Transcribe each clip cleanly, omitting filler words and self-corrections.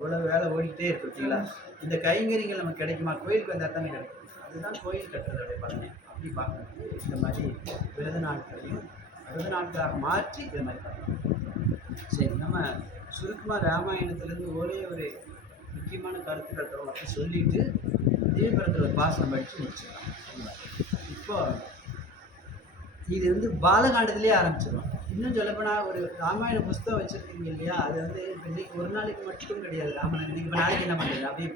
இவ்வளோ வேலை ஓடிக்கிட்டே இருக்கு பார்த்தீங்களா? இந்த கைங்கரியங்கள் நமக்கு கிடைக்குமா? கோயிலுக்கு வந்தால் தானே கிடைக்கும். அதுதான் கோயில் கட்டுறதோடைய பலனே. அப்படி பார்க்கும்போது இந்த மாதிரி விரத நாட்களையும் விரத நாட்களாக மாற்றி இதை மாதிரி பண்ணலாம். சரி, நம்ம சுருக்கமாக ராமாயணத்துலேருந்து ஒரே ஒரு முக்கியமான கருத்துக்கள் மட்டும் சொல்லிட்டு தீபரத்தில் ஒரு பாசனம் படித்து முடிச்சிடலாம். இப்போ இது வந்து பாலகாண்டத்திலே ஆரம்பிச்சிடும். இன்னும் சொல்லப்போனால் ஒரு ராமாயண புஸ்தகம் வச்சுருக்கீங்க இல்லையா? அது வந்து இப்போ இன்றைக்கி ஒரு நாளைக்கு மட்டும் கிடையாது ராமாயணம். இன்றைக்கி இப்போ நாளைக்கு என்ன பண்ணுறது? அப்படி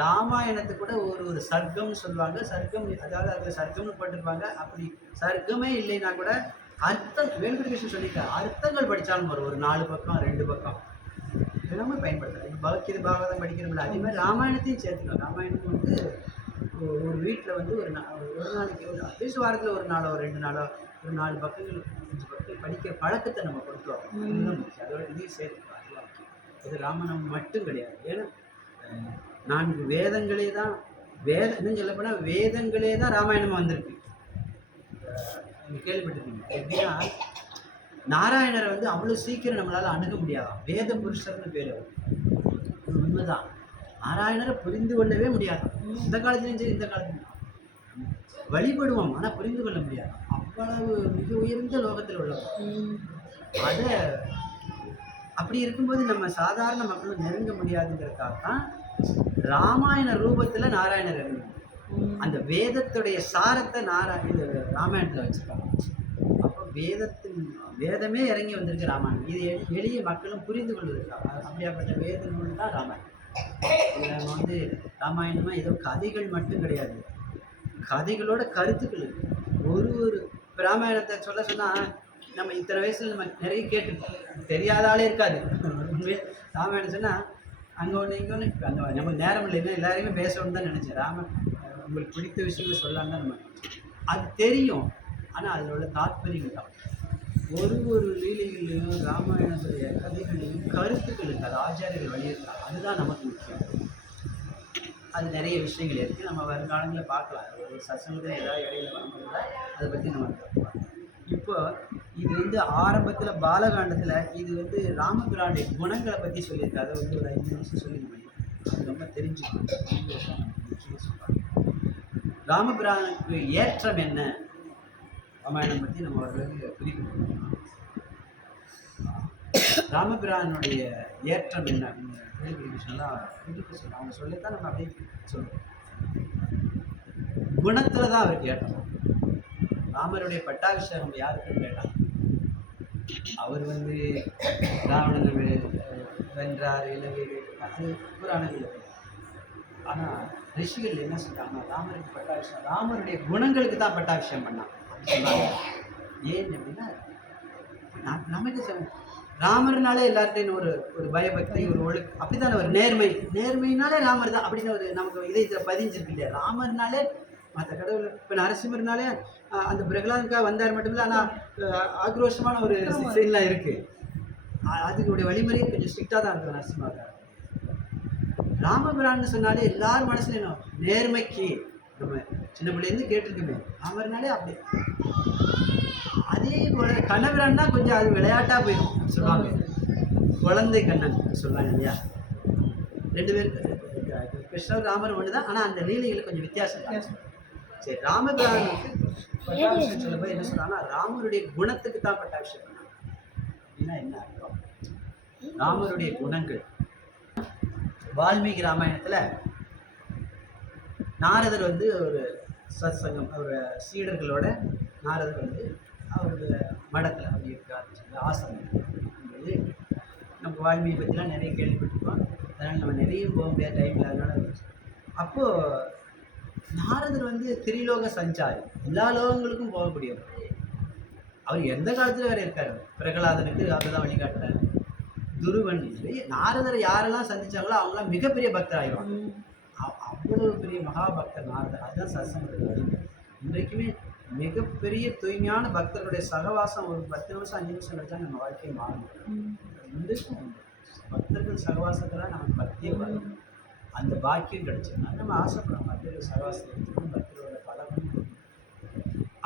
ராமாயணத்துக்கு கூட ஒரு ஒரு சர்க்கம்னு சொல்லுவாங்க. சர்க்கம், அதாவது அதில் சர்க்கம்னு போட்டிருப்பாங்க. அப்படி சர்க்கமே இல்லைன்னா கூட அர்த்தம், வேலுக்குடி கிருஷ்ணன் சொல்லியிருக்காரு, அர்த்தங்கள் படித்தாலும் வரும். ஒரு 4 பக்கம் 2 பக்கம் எல்லாமே பயன்படுத்தலாம். இப்போ பகவத்கீதை பாகவதம் படிக்கிறோம்ல, அதே மாதிரி ராமாயணத்தையும் சேர்த்துக்கலாம். ராமாயணம் வந்து ஒரு வீட்டில் வந்து ஒரு நாளைக்கு அட்லீஸ்ட் வாரத்தில் ஒரு நாளோ 2 நாளோ ஒரு 4 பக்கங்கள் 5 பக்கங்கள் படிக்கிற பழக்கத்தை நம்ம கொண்டு வரணும். அதுதான் முக்கியம். அதோட இதையும் சேர்த்துக்கலாம். அதுதான் முக்கியம். அது ராமநாமம் மட்டும் கிடையாது. ஏன்னா 4 வேதங்களே தான் இன்னும் சொல்ல போனால் வேதங்களே தான் ராமாயணமாக வந்திருக்கு. நீங்கள் கேள்விப்பட்டிருக்கீங்க. எப்படின்னா நாராயணரை வந்து அவ்வளோ சீக்கிரம் நம்மளால் அணுக முடியாதான். வேத புருஷர்னு பேர். அது உண்மைதான். நாராயணரை புரிந்து கொள்ளவே முடியாது. இந்த காலத்துலையும் சரி, இந்த காலத்துலையும் வழிபடுவோம், ஆனால் புரிந்து கொள்ள முடியாது. அவ்வளவு மிக உயர்ந்த லோகத்தில் உள்ளவர். அதை அப்படி இருக்கும்போது நம்ம சாதாரண மக்களும் நெருங்க முடியாதுங்கிறதுக்காக தான் ராமாயண ரூபத்தில் நாராயணர் இறங்கணும். அந்த வேதத்துடைய சாரத்தை ராமாயணத்தில் வச்சுருக்காங்க. அப்போ வேதமே இறங்கி வந்திருக்கு ராமாயணம். இது எளிய மக்களும் புரிந்து கொள்வதற்காக அப்படியாப்பட்ட வேத நூல் தான் ராமாயணம். நம்ம வந்து ராமாயணமா ஏதோ கதைகள் மட்டும் கிடையாது, கதைகளோட கருத்துக்கள் இருக்கு. ஒரு ராமாயணத்தை சொல்ல சொன்னால் நம்ம இத்தனை வயசில் நம்ம நிறைய கேட்டுருக்கோம், தெரியாதாலே இருக்காது. ராமாயணம் சொன்னால் அங்கே ஒன்று இங்கே ஒன்று, அந்த நமக்கு நேரம் இல்லைன்னா எல்லாரையுமே பேசணும்னு தான் நினச்சேன். உங்களுக்கு பிடித்த விஷயங்கள் சொல்லலாம் தான் நம்ம அது தெரியும். ஆனால் அதில் உள்ள தாற்பயங்கள் தான் ஒரு லீலைகளையும் ராமாயணத்துடைய கதைகளையும் கருத்துக்கள் இருக்குது. அது ஆச்சாரியர்கள் வழியிருக்காங்க. அதுதான் நமக்கு முக்கியம். அது நிறைய விஷயங்கள் இருக்குது. நம்ம வருங்காலங்களில் பார்க்கலாம். ஒரு சசங்கத்தில் ஏதாவது இடையில வரும்போது அதை பற்றி நம்ம பார்க்கலாம். இப்போ இது வந்து ஆரம்பத்தில் பாலகாண்டத்தில் இது வந்து ராமபிரானுடைய குணங்களை பற்றி சொல்லியிருக்கு. அதை வந்து ஒரு 5 நிமிஷம் சொல்லி அது ரொம்ப தெரிஞ்சுக்கணும். ராமபிரானுக்கு ஏற்றம் என்ன? ராமாயணம் பற்றி நம்ம ஓரளவுக்கு புரிந்து ராமபிரானுடைய ஏற்றம் என்ன அப்படின்னு சொன்னால் அவங்க சொல்லித்தான் நம்ம அப்படியே சொல்லுவோம். குணத்தில் தான் அவருக்கு ஏற்றம். ராமருடைய பட்டாபிஷேகம் யாருக்குன்னு கேட்டாங்க. அவர் வந்து ராவணனை வென்றார், இலங்கையில், அது புராணங்கள். ஆனால் ரிஷிகள் என்ன சொல்றாங்கன்னா ராமருக்கு பட்டாபிஷேகம் ராமருடைய குணங்களுக்கு தான் பட்டாபிஷேகம் பண்ணாங்க சொன்னாங்க. ஏன் அப்படின்னா நமக்கு ராமர்னாலே எல்லார்ட்டையும் ஒரு பயபக்தி, ஒரு ஒழுக்கு, அப்படித்தானே ஒரு நேர்மைனாலே ராமர் தான் அப்படின்னு ஒரு நமக்கு இதயத்தில் பதிஞ்சிருக்கு இல்லையா? ராமர்னாலே மற்ற கடவுள் இப்போ நரசிம்மர்னாலே அந்த பிரகலாதுக்காக வந்தார் மட்டுமில்லை, ஆனால் ஆக்ரோஷமான ஒரு சீன்லாம் இருக்குது. அதுக்குடைய வழிமுறையே கொஞ்சம் ஸ்ட்ரிக்டாக தான் இருக்கும். நரசிம்மாவுக்காக ராமபிரான்னு சொன்னாலே எல்லாரும் மனசுல என்ன நேர்மைக்கு நம்ம சின்ன பிள்ளைலேருந்து கேட்டிருக்குமே. ராமர்னாலே அப்படி. அதே போல கண்ணபிரான்னா கொஞ்சம் அது விளையாட்டாக போயிடும் சொல்லுவாங்க. குழந்தை கண்ணன் சொல்லுவாங்க இல்லையா? 2 பேருக்கு கிருஷ்ணர் ராமர் ஒன்று தான், ஆனால் அந்த லீலைகள் கொஞ்சம் வித்தியாசம். சரி, ராமபிரானுக்கு பட்டாபிஷேகம் சொல்லும்போது என்ன சொல்றாங்கன்னா ராமருடைய குணத்துக்கு தான் பட்டாபிஷேகம் பண்ணாங்க. அப்படின்னா என்ன அர்த்தம்? ராமருடைய குணங்கள் வால்மீகி ராமாயணத்தில் நாரதர் வந்து ஒரு சத்சங்கம், அவரோட சீடர்களோட நாரதர் வந்து அவருடைய மடத்தில் அப்படி இருக்கார், ஆசிரமம். நம்ம வால்மீகி பற்றிலாம் நிறைய கேள்விப்பட்டிருக்கோம். அதனால் நம்ம நிறைய போக முடியாத டைமில். அதனால் அப்போது நாரதர் வந்து திரிலோக சஞ்சாரி, எல்லா லோகங்களுக்கும் போகக்கூடியவர். அவர் எந்த காலத்தில் வேறு இருக்கார். பிரகலாதனுக்கு அவர் தான் வழிகாட்டுறாரு. துருவன் நாரதரை யாரெல்லாம் சந்திச்சாங்களோ அவங்களாம் மிகப்பெரிய பக்தர் ஆகிடுவாங்க. அவ்வளவு பெரிய மகாபக்தர் நாரதர். அதுதான் சத்சங்கத்துக்கு வழி. இன்றைக்குமே மிகப்பெரிய தூய்மையான பக்தர்களுடைய சகவாசம் ஒரு 10 நிமிஷம் 5 நிமிஷம் கிடைச்சா நம்ம வாழ்க்கையை மாறணும். இன்றைக்கும் பக்தர்கள் சகவாசத்தில் நமக்கு பக்தியே வரும். அந்த பாக்கியம் கிடைச்சதுன்னா நம்ம ஆசைப்படுறோம் பக்தர்கள் சகவாசம் பக்தர்களோட பலமும்.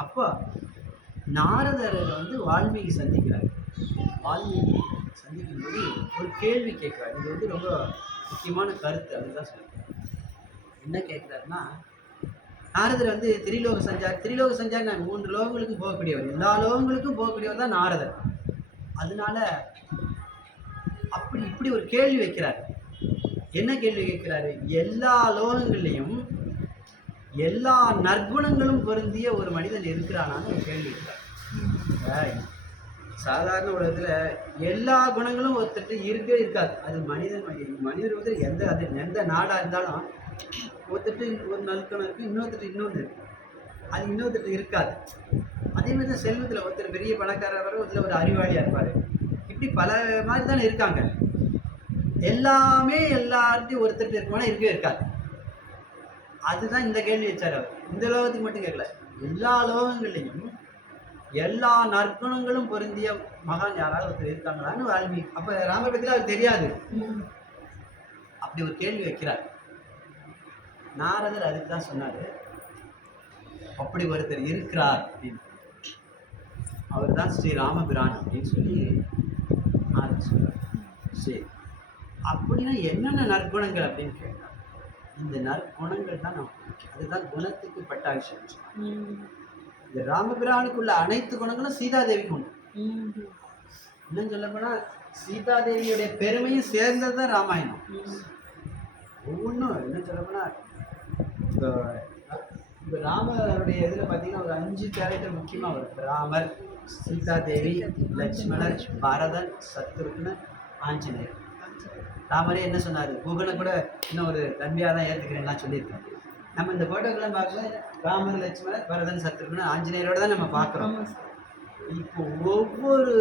அப்போ நாரதரை வந்து வால்மீகி சந்திக்கிறார். வால்மீகி சந்திக்கும்போது ஒரு கேள்வி கேட்குறாரு. இது வந்து ரொம்ப முக்கியமான கருத்து அதுதான் சொல்லுவேன். என்ன கேட்குறாருன்னா, நாரதர் வந்து திரிலோக சஞ்சாரி நான் 3 லோகங்களுக்கும் போகக்கூடியவர், எல்லா லோகங்களுக்கும் போகக்கூடியவர் தான் நாரதர். அதனால அப்படி இப்படி ஒரு கேள்வி வைக்கிறார். என்ன கேள்வி கேட்கிறாரு? எல்லா லோகங்கள்லையும் எல்லா நற்குணங்களும் பொருந்திய ஒரு மனிதன் இருக்கிறானான்னு ஒரு கேள்வி கேட்கிறார். சாதாரண உலகத்துல எல்லா குணங்களும் ஒருத்தட்டு இருக்கவே இருக்காது. அது மனிதர் வந்து எந்த நாடா இருந்தாலும் ஒருத்தட்டு ஒரு நற்குணம் இருக்கு, இன்னொருத்தட்டு இன்னொன்று இருக்கு, அது இன்னொருத்தட்டு இருக்காது. அதே மாதிரி தான் செல்வத்துல ஒருத்தர் பெரிய பணக்காரர் வர, ஒருத்தர் ஒரு அறிவாளியா இருப்பாரு. இப்படி பல மாதிரி தானே இருக்காங்க. எல்லாமே எல்லார்ட்டையும் ஒருத்தட்டு இருக்குமானா இருக்கவே இருக்காது. அதுதான் இந்த கேள்வி வச்சார் அவர். இந்த லோகத்துக்கு மட்டும் கேட்கல, எல்லா லோகங்கள்லையும் எல்லா நற்குணங்களும் பொருந்திய மகான் யாராவது ஒருத்தர் இருக்காங்களான்னு வால்மீகி. அப்ப ராமரை பத்தி அவருக்கு தெரியாது. அப்படி ஒரு கேள்வி வைக்கிறார். நாரதர் அதுக்கு தான் சொன்னாரு, அப்படி ஒருத்தர் இருக்கிறார் அப்படின்னு. அவர் தான் ஸ்ரீ ராமபிரான் அப்படின்னு சொல்லி நாரதர் சொல்றார். சரி, அப்படின்னா என்னென்ன நற்குணங்கள் அப்படின்னு கேட்டார். இந்த நற்குணங்கள் தான் அதுதான் குணத்துக்கு பட்டாபிஷேகம். இந்த ராமபிரானுக்குள்ள அனைத்து குணங்களும் சீதாதேவிக்கு உண்டு. இன்னும் சொல்ல போனா சீதாதேவியுடைய பெருமையும் சேர்ந்ததுதான் ராமாயணம். ஒவ்வொன்றும் என்ன சொல்ல போனா, இப்போ ராமருடைய இதுல பார்த்தீங்கன்னா ஒரு 5 கேரக்டர் முக்கியமா வரும். ராமர், சீதாதேவி, லட்சுமணர், பரதன், சத்ருக்னன், ஆஞ்சநேயர். ராமரே என்ன சொன்னாரு? குகனை கூட இன்னும் ஒரு தன்மையாக தான் ஏற்றுக்கிறேன்லாம் சொல்லியிருக்காரு. நம்ம இந்த போட்டோக்கெல்லாம் பார்க்கல, ராமர், லட்சுமணர், பரதன், சத்ருக்னன், ஆஞ்சநேயரோட தான் நம்ம பார்க்குறோம். இப்போ ஒவ்வொரு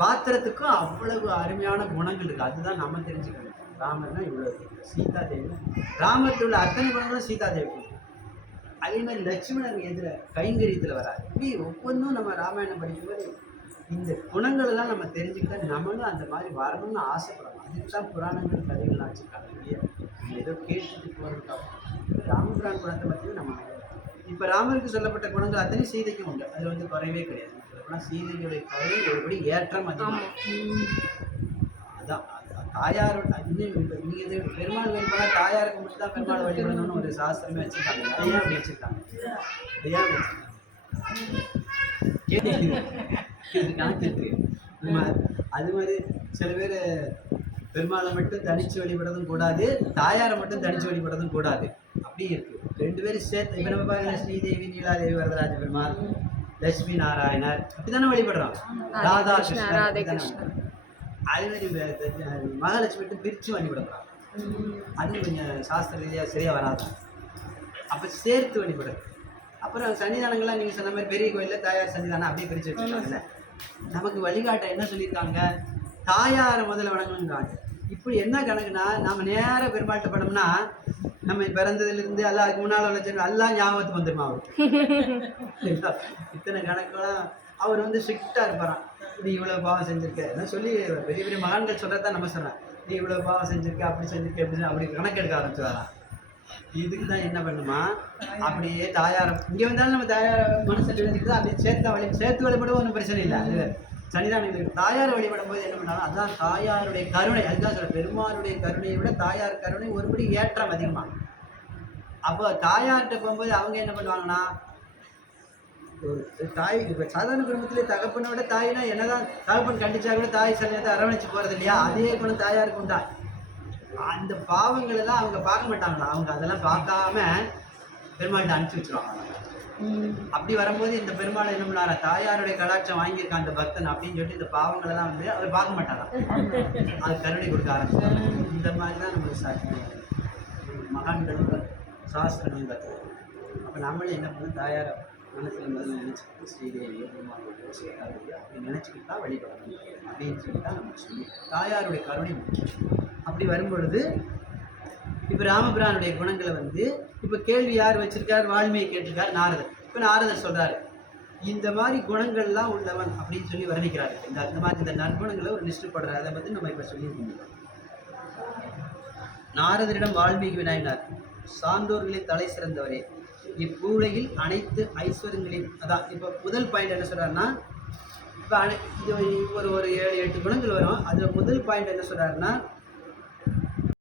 பாத்திரத்துக்கும் அவ்வளவு அருமையான குணங்கள் இருக்கு. அதுதான் நம்ம தெரிஞ்சுக்கணும். ராமர்னா இவ்வளவு, சீதாதேவி ராமர்கிட்ட உள்ள அத்தனை குணங்களும் சீதாதேவி. அதே மாதிரி லட்சுமணர் எதுல கைங்கரியத்தில் வராது. இப்படி ஒவ்வொன்றும் நம்ம ராமாயணம் படிக்கும்போது இந்த குணங்கள் எல்லாம் நம்ம தெரிஞ்சுக்கிட்டா நம்மளும் அந்த மாதிரி வரணும்னு ஆசைப்படலாம். அதுதான் புராணங்கள் கதைகள்லாம் வச்சுருக்காங்க. ஏதோ கேட்டுட்டு போகிறதுக்காக ராமபிரான் குணத்தை பற்றியும் நம்ம இப்போ ராமருக்கு சொல்லப்பட்ட குணங்கள் அத்தனை சீதைக்கும் உண்டு. அதில் வந்து குறைவே கிடையாது. சொல்லப்போனால் சீதையுடைய கதை ஒருபடி ஏற்றம் அதிகம். அதான் தாயாரோட நீங்கள் இது பெருமாள் வழிபாடு தாயாருக்கு மட்டும் தான் பெருமாள் வழிபடணும்னு ஒரு சாஸ்திரமே வச்சுருக்காங்க. நிறையா அப்படி வச்சுருக்காங்க. நிறையா வச்சுருக்காங்க. அது மாதிரி சில பேர் பெருமாளை மட்டும் தனிச்சு வழிபடுறதும் கூடாது, தாயாரை மட்டும் தனிச்சு வழிபடுறதும் கூடாது. அப்படி இருக்கு. 2 பேரும் சேர்த்து. இப்போ நம்ம பாருங்க, ஸ்ரீதேவி, நீலாதேவி, வரதராஜ பெருமாள், லட்சுமி நாராயணர் அப்படித்தானே வழிபடுறோம். ராதா கிருஷ்ணன். அதே மாதிரி மகாலட்சுமி மட்டும் பிரித்து வழிபடுறாங்க. அது கொஞ்சம் சாஸ்திர ரீதியாக சரியாக வராது. அப்போ சேர்த்து வழிபடுறது. அப்புறம் சன்னிதானங்கள்லாம் நீங்கள் சொன்ன மாதிரி பெரிய கோயிலில் தாயார் சன்னிதானம் அப்படியே பிரித்து வச்சுருக்காங்கல்ல. நமக்கு வழிகாட்ட என்ன சொல்லியிருக்காங்க? தாயாரை முதல்ல வணங்கணுங்கிறாங்க. இப்படி என்ன கணக்குன்னா, நம்ம நேராக பெருமாள்கிட்ட பண்ணோம்னா நம்ம பிறந்ததுலேருந்து எல்லாம் அதுக்கு முன்னால் உள்ள எல்லாம் ஞாபகத்துக்கு வந்துடுமா அவருக்கு. இத்தனை கணக்கெல்லாம் அவர் வந்து ஸ்ட்ரிக்டாக இருப்பாரான். நீ இவ்வளோ பாவம் செஞ்சுருக்க நான் சொல்லி பெரிய பெரிய மகான்கள் சொல்கிறதான் நம்ம சொல்கிறேன். நீ இவ்வளோ பாவம் செஞ்சுருக்க, அப்படி செஞ்சுருக்க, எப்படி அப்படி கணக்கெடுக்க ஆரம்பிச்சுவாரான். இதுக்கு தான் என்ன பண்ணுமா, அப்படியே தாயாரம் இங்கே வந்தாலும் நம்ம தாயார மனசை தெரிஞ்சுக்கிட்டு அப்படியே சேர்த்து வழிபடுவோம், ஒன்றும் பிரச்சனை இல்லை. அது சன்னிதானம் தாயாரை வழிபடும் போது என்ன பண்ணாலும் அதுதான் தாயாருடைய கருணை. அதுதான் சொல்ல, பெருமாளுடைய கருணையை விட தாயார் கருணை ஒருபடி ஏற்றம் அதிகமாக. அப்போ தாயார்கிட்ட போகும்போது அவங்க என்ன பண்ணுவாங்கன்னா, தாய் இப்போ சாதாரண குடும்பத்திலே தகப்பனை விட தாய்னா என்னதான் தகப்பன் கண்டிச்சா கூட தாய் சன்னியத்தை அரவணைச்சு போகிறது இல்லையா? அதே குணம் தாயாருக்கு உண்டா. அந்த பாவங்கள் எல்லாம் அவங்க பார்க்க மாட்டாங்களா? அவங்க அதெல்லாம் பார்க்காம பெருமாள்கிட்ட அனுப்பிச்சு வச்சிருவாங்க. அப்படி வரும்போது இந்த பெருமாள் என்ன பண்ணாரா, தாயாருடைய கடாட்சம் வாங்கியிருக்கான் அந்த பக்தன் அப்படின்னு சொல்லிட்டு இந்த பாவங்கள் எல்லாம் வந்து அவர் பார்க்க மாட்டாரா, அது கருணை கொடுக்க ஆரம்பிச்சாங்க. இந்த மாதிரி தான் நம்மளுக்கு மகான்களும் சாஸ்திரங்களும் கற்றுக்கணும். அப்போ நம்மளும் என்ன பண்ணணும், தாயாரை மனசில் முதல்ல நினச்சிக்கிட்டு ஸ்ரீதேவியோ பெருமாளுடைய சீதாதேவியோ அப்படி நினச்சிக்கிட்டு தான் வழிபடணும் அப்படின்னு சொல்லி தான் நம்ம சொல்லி தாயாருடைய கருணை முக்கியம். அப்படி வரும்பொழுது இப்போ ராமபிரானுடைய குணங்களை வந்து இப்போ கேள்வி யார் வச்சிருக்கார்? வால்மீகி கேட்டிருக்கார், நாரதர். இப்போ நாரதர் சொல்றாரு, இந்த மாதிரி குணங்கள்லாம் உள்ளவன் அப்படின்னு சொல்லி வர்ணிக்கிறாரு. இந்த மாதிரி இந்த நற்குணங்களை ஒரு லிஸ்ட் போடுறாரு. அதை பற்றி நம்ம இப்போ சொல்லியிருக்கோம். நாரதரிடம் வால்மீகி வினாயினார், சான்றோர்களின் தலை சிறந்தவரே, இப்பூழையில் அனைத்து ஐஸ்வர்யங்களின் அதான் இப்போ முதல் பாயிண்ட் என்ன சொல்றாருன்னா, இப்போ இது ஒரு 7-8 குணங்கள் வரும். அதில் முதல் பாயிண்ட் என்ன சொல்றாருன்னா,